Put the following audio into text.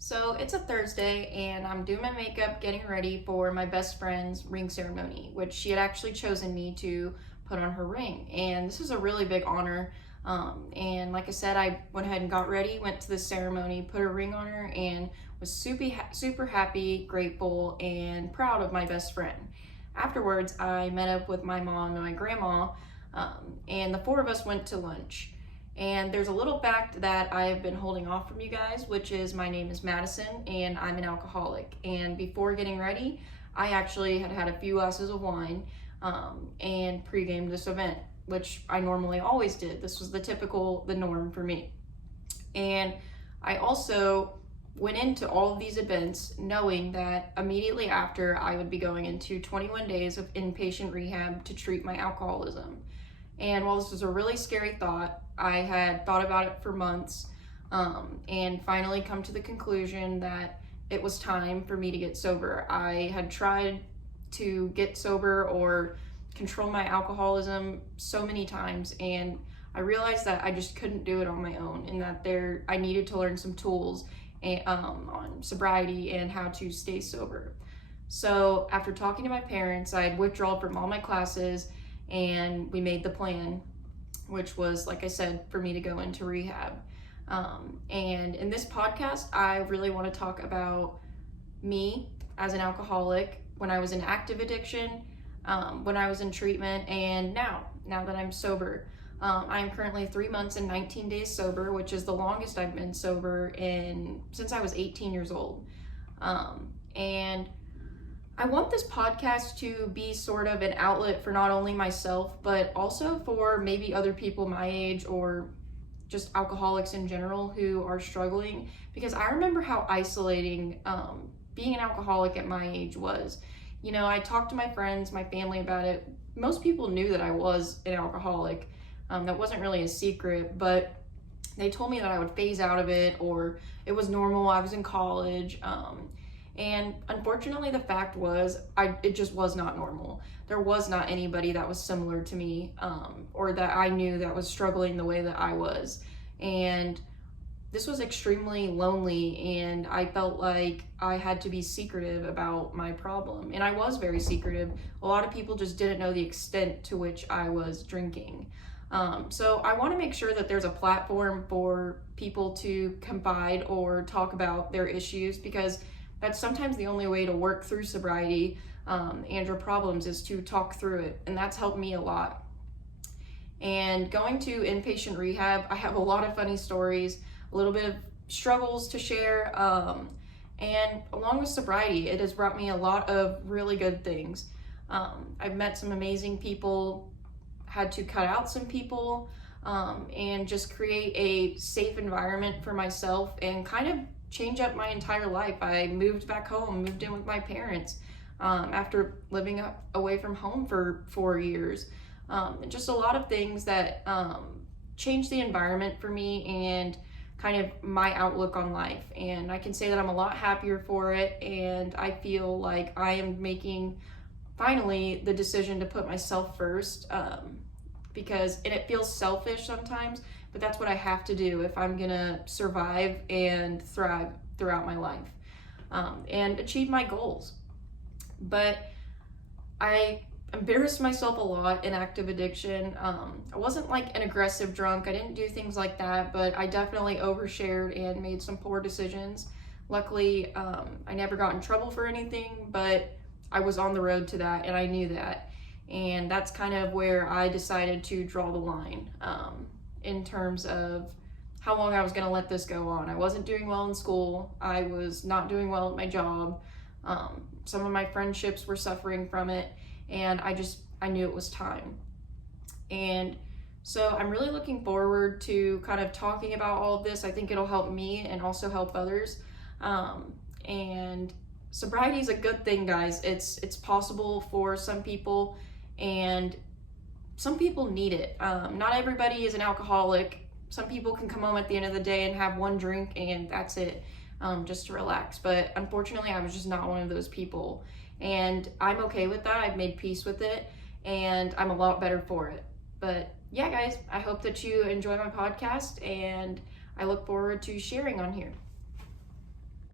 So it's a Thursday, and I'm doing my makeup, getting ready for my best friend's ring ceremony, which she had actually chosen me to put on her ring. And this is a really big honor. And like I said, I went ahead and got ready, went to the ceremony, put a ring on her, and was super happy, grateful, and proud of my best friend. Afterwards, I met up with my mom and my grandma, and the four of us went to lunch. And there's a little fact that I have been holding off from you guys, which is my name is Madison and I'm an alcoholic. And before getting ready, I actually had had a few glasses of wine and pre-gamed this event, which I normally always did. This was the norm for me. And I also went into all of these events knowing that immediately after I would be going into 21 days of inpatient rehab to treat my alcoholism. And while this was a really scary thought, I had thought about it for months and finally come to the conclusion that it was time for me to get sober. I had tried to get sober or control my alcoholism so many times, and I realized that I just couldn't do it on my own, and that I needed to learn some tools on sobriety and how to stay sober. So after talking to my parents, I had withdrawn from all my classes, and we made the plan, which was, like I said, for me to go into rehab. And in this podcast, I really want to talk about me as an alcoholic, when I was in active addiction, when I was in treatment, and now that I'm sober. I am currently 3 months and 19 days sober, which is the longest I've been sober since I was 18 years old. And I want this podcast to be sort of an outlet for not only myself, but also for maybe other people my age or just alcoholics in general who are struggling, because I remember how isolating being an alcoholic at my age was. You know, I talked to my friends, my family about it. Most people knew that I was an alcoholic. That wasn't really a secret, but they told me that I would phase out of it, or it was normal. I was in college. And unfortunately, the fact was, it just was not normal. There was not anybody that was similar to me, or that I knew that was struggling the way that I was. And this was extremely lonely, and I felt like I had to be secretive about my problem. And I was very secretive. A lot of people just didn't know the extent to which I was drinking. So I want to make sure that there's a platform for people to confide or talk about their issues, because that's sometimes the only way to work through sobriety and your problems, is to talk through it. And that's helped me a lot. And going to inpatient rehab, I have a lot of funny stories, a little bit of struggles to share. And along with sobriety, it has brought me a lot of really good things. I've met some amazing people, had to cut out some people, and just create a safe environment for myself and kind of change up my entire life. I moved back home, moved in with my parents after living away from home for 4 years. Just a lot of things that changed the environment for me and kind of my outlook on life. And I can say that I'm a lot happier for it, and I feel like I am making finally the decision to put myself first, because it feels selfish sometimes, but that's what I have to do if I'm gonna survive and thrive throughout my life, and achieve my goals. But I embarrassed myself a lot in active addiction. I wasn't like an aggressive drunk. I didn't do things like that, but I definitely overshared and made some poor decisions. Luckily, I never got in trouble for anything, but I was on the road to that, and I knew that. And that's kind of where I decided to draw the line in terms of how long I was going to let this go on. I wasn't doing well in school. I was not doing well at my job. Some of my friendships were suffering from it, and I knew it was time. And so I'm really looking forward to kind of talking about all of this. I think it'll help me and also help others. And sobriety is a good thing, guys. It's possible for some people, and some people need it. Not everybody is an alcoholic. Some people can come home at the end of the day and have one drink and that's it, just to relax. But unfortunately, I was just not one of those people. And I'm okay with that. I've made peace with it, and I'm a lot better for it. But yeah, guys, I hope that you enjoy my podcast, and I look forward to sharing on here.